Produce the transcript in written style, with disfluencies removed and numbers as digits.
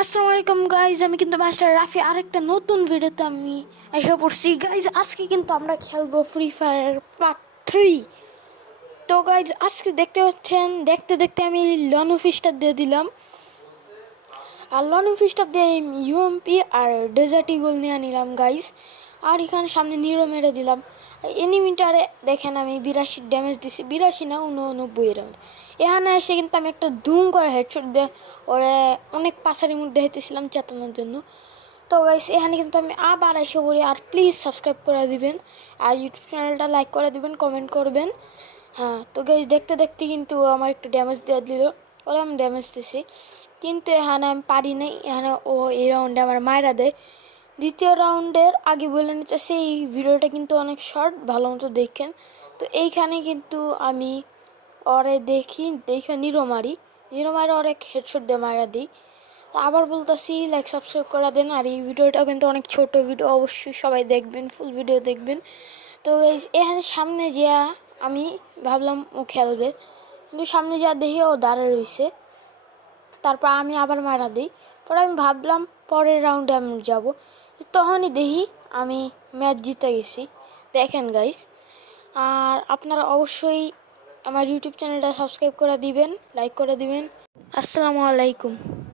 আসসালামু আলাইকুম গাইজ, আমি কিন্তু মাস্টার রাফি আরেকটা নতুন ভিডিওতে আমি এসে পড়ছি গাইজ। আজকে কিন্তু আমরা খেলবো ফ্রি ফায়ার পার্ট 3। তো গাইজ আজকে দেখতে পাচ্ছেন, দেখতে দেখতে আমি লনু ফিস্টার দিয়ে দিলাম, আর লনু ফিস্টার দিয়ে ইউএমপি আর ডেজার্ট ইগল নিয়ে নিলাম গাইজ। আর এখানে সামনে নিরো মেরে দিলাম। এনিমিটারে দেখেন আমি 82 ড্যামেজ দিছি, 82 না 89 এরকম। এখানে এসে কিন্তু আমি একটা ধুম করে হেডশট দিয়ে ওরে অনেক পাশারির মধ্যে হেঁটেছিলাম চেতানোর জন্য। তো গাইস এখানে কিন্তু আমি আবার এসে পড়ি। আর প্লিজ সাবস্ক্রাইব করে দিবেন, আর ইউটিউব চ্যানেলটা লাইক করে দিবেন, কমেন্ট করবেন। হ্যাঁ, তো গাইস দেখতে দেখতে কিন্তু আমার একটু ড্যামেজ দিয়ে দিল, ওরা আমি ড্যামেজ দিছি, কিন্তু এখানে আমি পারি নাই। এখানে ও এই রাউন্ডে আমার মায়েরা দেয়। দ্বিতীয় রাউন্ডের আগে বলে নিতে সেই ভিডিওটা কিন্তু অনেক শর্ট, ভালো মতো দেখেন। তো এইখানে কিন্তু আমি ওরে দেখে নিরো মারি ওরে হেডশট দিয়ে মারা দিই। আবার বলতেছি লাইক সাবস্ক্রাইব করে দেন, আর এই ভিডিওটা কিন্তু অনেক ছোট ভিডিও, অবশ্যই সবাই দেখবেন, ফুল ভিডিও দেখবেন। তো এখানে সামনে যা আমি ভাবলাম ও খেলবে, কিন্তু সামনে যা দেখি ও দাঁড়িয়ে রয়েছে। তারপর আমি আবার মারা দিই। পরে আমি ভাবলাম পরের রাউন্ডে আমি যাব, তখনই দেখি আমি ম্যাচ জিতে গেছি। দেখেন গাইস, আর আপনারা অবশ্যই আমার ইউটিউব চ্যানেলটা সাবস্ক্রাইব করে দিবেন, লাইক করে দিবেন। আসসালামু আলাইকুম।